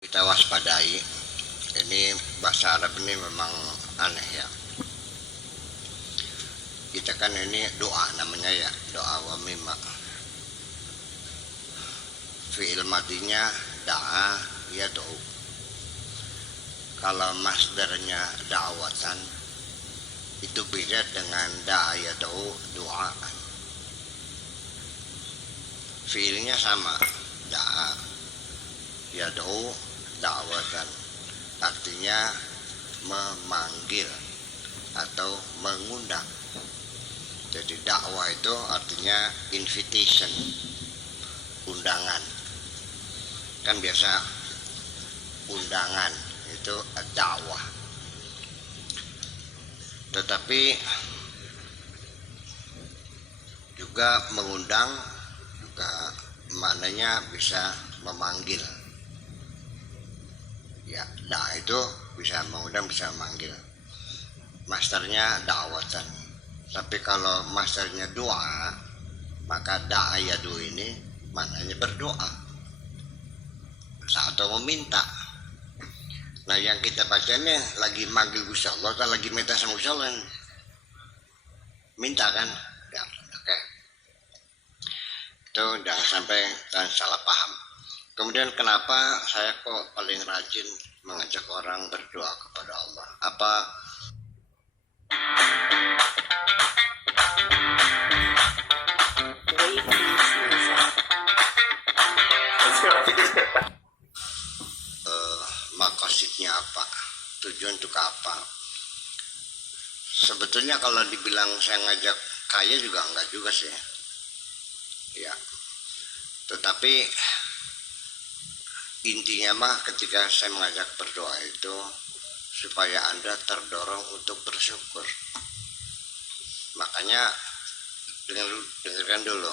Kita waspadai. Ini bahasa Arab ini memang aneh ya. Kita kan ini doa namanya ya, doa wa mimma. Fi'il madinya da'a yad'u. Kalau masdarnya da'watan itu beda dengan da'a yad'u doaan. Fi'ilnya sama, da'a yad'u da'watan, artinya memanggil atau mengundang. Jadi dakwah itu artinya invitation, undangan. Kan biasa undangan itu dakwah. Tetapi juga mengundang juga maknanya bisa memanggil. Ya, itu bisa mengundang, bisa memanggil. Masternya da'watan. Tapi kalau masternya doa, maka da'ayadu ini maknanya berdoa atau meminta. Nah, yang kita bacanya lagi manggil Gusti Allah, kan lagi minta sama Gusti Allah. Minta kan? Ya, oke. Itu jangan sampai salah paham. Kemudian kenapa saya kok paling rajin mengajak orang berdoa kepada Allah? Apa makosidnya apa? Tujuan untuk apa? Sebetulnya kalau dibilang saya ngajak kaya juga enggak juga sih. Ya. Tetapi intinya mah ketika saya mengajak berdoa itu supaya Anda terdorong untuk bersyukur. Makanya dengarkan dulu,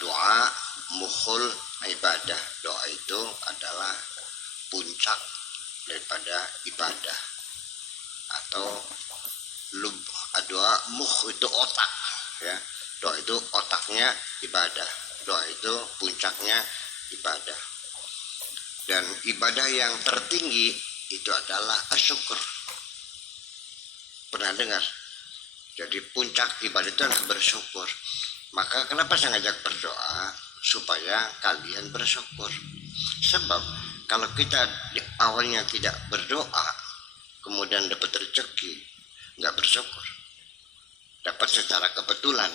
doa mukhul ibadah. Doa itu adalah puncak daripada ibadah, atau doa mukh itu otak ya. Doa itu otaknya ibadah, doa itu puncaknya ibadah. Dan ibadah yang tertinggi itu adalah asyukur. Pernah dengar? Jadi puncak ibadah itu adalah bersyukur. Maka kenapa saya ngajak berdoa? Supaya kalian bersyukur. Sebab kalau kita di awalnya tidak berdoa, kemudian dapat rezeki, nggak bersyukur. Dapat secara kebetulan,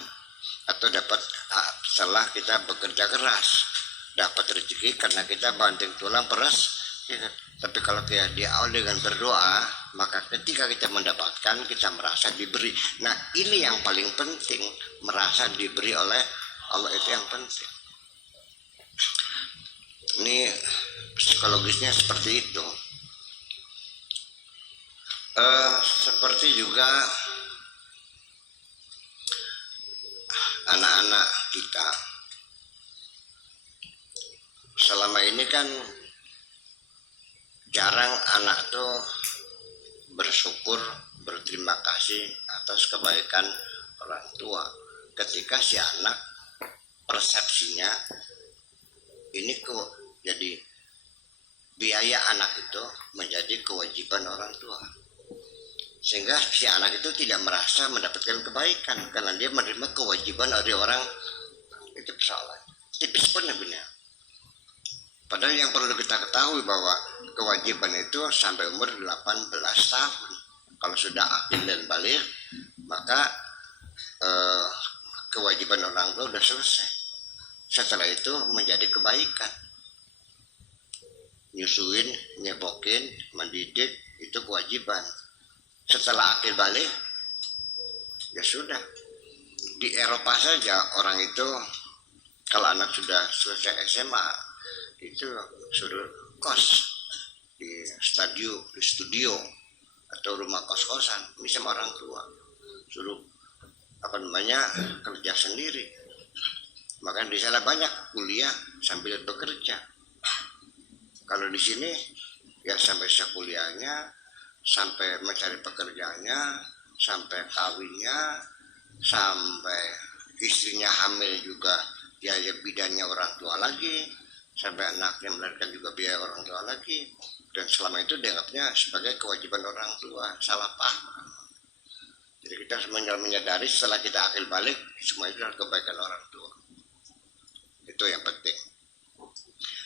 atau dapat setelah kita bekerja keras, dapat rezeki karena kita banting tulang peras ya. Tapi kalau kita di awal dengan berdoa, maka ketika kita mendapatkan, kita merasa diberi. Nah, ini yang paling penting, merasa diberi oleh Allah, itu yang penting. Ini psikologisnya seperti itu. Seperti juga anak-anak kita selama ini kan jarang anak tuh bersyukur, berterima kasih atas kebaikan orang tua. Ketika si anak persepsinya ini kok jadi biaya anak itu menjadi kewajiban orang tua, sehingga si anak itu tidak merasa mendapatkan kebaikan karena dia menerima kewajiban dari orang. Itu persoalan tipis pun benar. Padahal yang perlu kita ketahui bahwa kewajiban itu sampai umur 18 tahun. Kalau sudah akil dan balik, maka kewajiban orang tua sudah selesai. Setelah itu menjadi kebaikan. Nyusuin, nyebokin, mendidik, itu kewajiban. Setelah akil balik, ya sudah. Di Eropa saja orang itu, kalau anak sudah selesai SMA, itu suruh kos di studio atau rumah kos-kosan, bisa sama orang tua, suruh kerja sendiri. Maka di sana banyak kuliah sambil bekerja. Kalau di sini ya sampai sekuliahnya, sampai mencari pekerjaannya, sampai kawinnya, sampai istrinya hamil juga biaya bidannya orang tua lagi. sampai anaknya melahirkan juga biaya orang tua lagi, dan selama itu dianggapnya sebagai kewajiban orang tua. Salah paham. Jadi kita harus menyadari setelah kita akil balik, semua itu adalah kebaikan orang tua. Itu yang penting.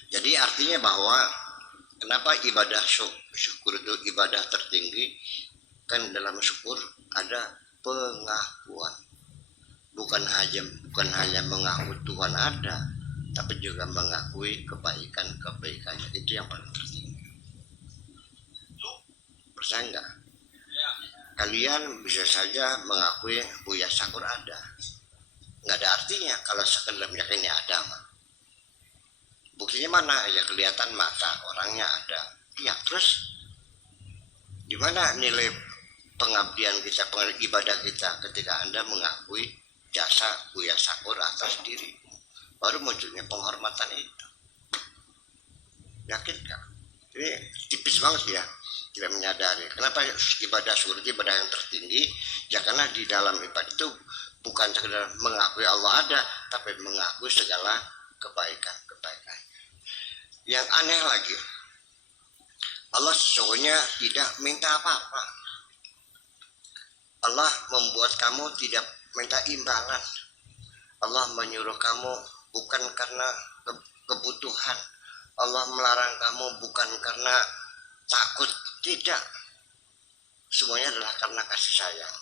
Jadi artinya bahwa kenapa ibadah syukur itu ibadah tertinggi? Kan dalam syukur ada pengakuan. Bukan hanya mengaku Tuhan ada, tapi juga mengakui kebaikan-kebaikannya. Itu yang paling tertinggi. Percaya enggak? Kalian bisa saja mengakui Buya Sakur ada. Nggak ada artinya kalau sekedar meyakini ada. Buktinya mana? Ya kelihatan mata orangnya ada. Iya, terus di mana nilai pengabdian kita, ibadah kita ketika Anda mengakui jasa Buya Sakur atas diri? Baru munculnya penghormatan itu. Yakin kan? Ini tipis banget ya, tidak menyadari. Kenapa ibadah syukur itu ibadah yang tertinggi? Ya karena di dalam ibadah itu bukan sekedar mengakui Allah ada, tapi mengakui segala kebaikan-kebaikan. Yang aneh lagi, Allah sesungguhnya tidak minta apa-apa. Allah membuat kamu tidak minta imbalan. Allah menyuruh kamu bukan karena kebutuhan. Allah melarang kamu bukan karena takut. Tidak. Semuanya adalah karena kasih sayang.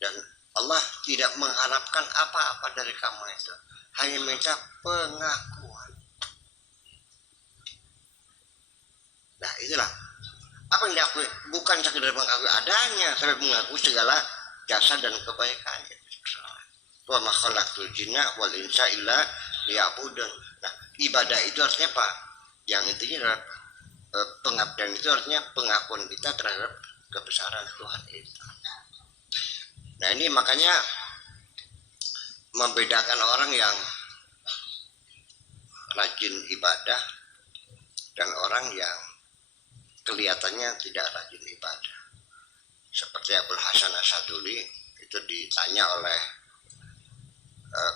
Dan Allah tidak mengharapkan apa-apa dari kamu itu. Hanya minta pengakuan. Nah itulah. Apa yang diakui? Bukan sekedar mengakui adanya, tapi mengakui segala jasa dan kebaikannya. Wa ma khalaqtul jinna wal insa illa liya'budun. Nah, ibadah itu artinya apa? Yang intinya adalah pengabdian itu artinya pengakuan kita terhadap kebesaran Tuhan itu. Nah, ini makanya membedakan orang yang rajin ibadah dan orang yang kelihatannya tidak rajin ibadah. Seperti Abul Hasan Asaduli itu ditanya oleh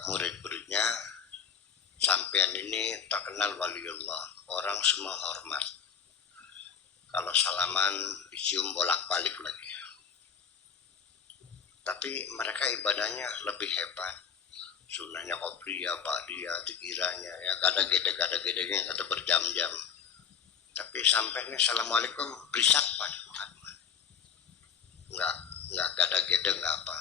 murid-muridnya, sampean ini terkenal waliullah, orang semua hormat. Kalau salaman dicium bolak-balik lagi. Tapi mereka ibadahnya lebih hebat. Sunahnya qobliyah, ba'diyah, dikiranya ya gada-gede kata berjam-jam. Tapi sampainya assalamualaikum berisak pada Tuhan. Enggak gada-gede enggak apa.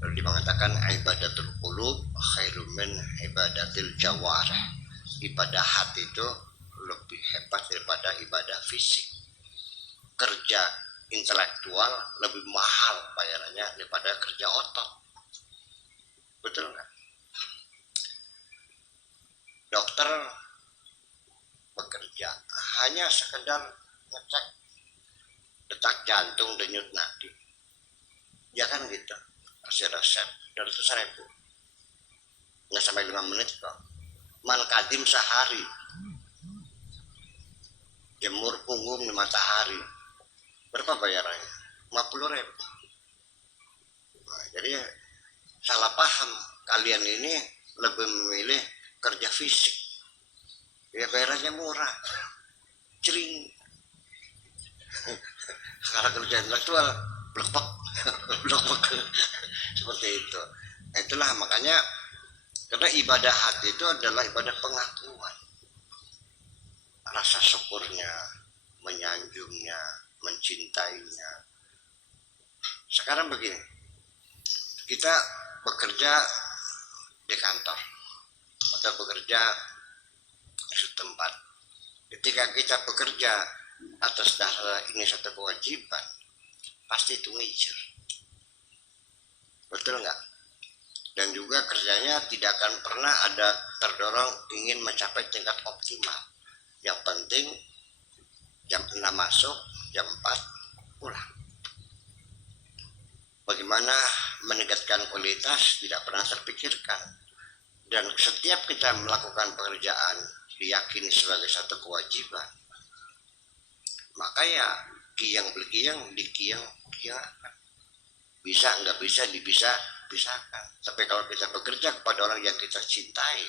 Lalu mengatakan ibadatul qulub khairum min ibadatil jawarih. Ibadah hati itu lebih hebat daripada ibadah fisik. Kerja intelektual lebih mahal bayarannya daripada kerja otot. Betul nggak? Dokter bekerja hanya sekedar ngecek detak jantung, denyut nadi. Ya kan gitu. Kasih resep 200.000, nggak sampai 5 menit kok. Man kadim sehari, jemur punggung di matahari, berapa bayarannya? 50.000. Nah, jadi salah paham, kalian ini lebih memilih kerja fisik, ya bayarannya murah, cering. Kalau kerja intelektual blek-blek seperti itu. Nah, itulah makanya karena ibadah hati itu adalah ibadah pengakuan, rasa syukurnya, menyanjungnya, mencintainya. Sekarang begini, kita bekerja di kantor atau bekerja di setempat. Ketika kita bekerja atas dasar ini satu kewajiban, pasti itu ngejar. Betul nggak? Dan juga kerjanya tidak akan pernah ada terdorong ingin mencapai tingkat optimal. Yang penting jam 6 masuk, jam 4 pulang. Bagaimana meningkatkan kualitas tidak pernah terpikirkan. Dan setiap kita melakukan pekerjaan diyakini sebagai satu kewajiban, maka ya kiyang berkiyang dikiyang-kiyangkan. Bisa nggak bisa dibisakan. Tapi kalau kita bekerja kepada orang yang kita cintai,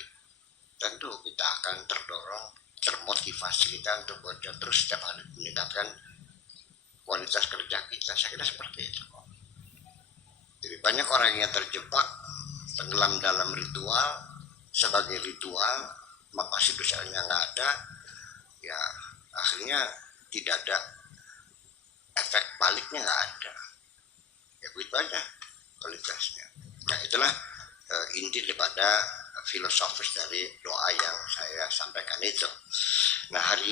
tentu kita akan terdorong, termotivasi kita untuk bekerja terus setiap hari meningkatkan kualitas kerja kita. Saya kira seperti itu. Jadi banyak orang yang terjebak tenggelam dalam ritual sebagai ritual, maka sih dosanya nggak ada, ya akhirnya tidak ada efek baliknya, nggak ada, ya begitu aja kualitasnya. Nah itulah inti daripada filosofis dari doa yang saya sampaikan itu. Nah hari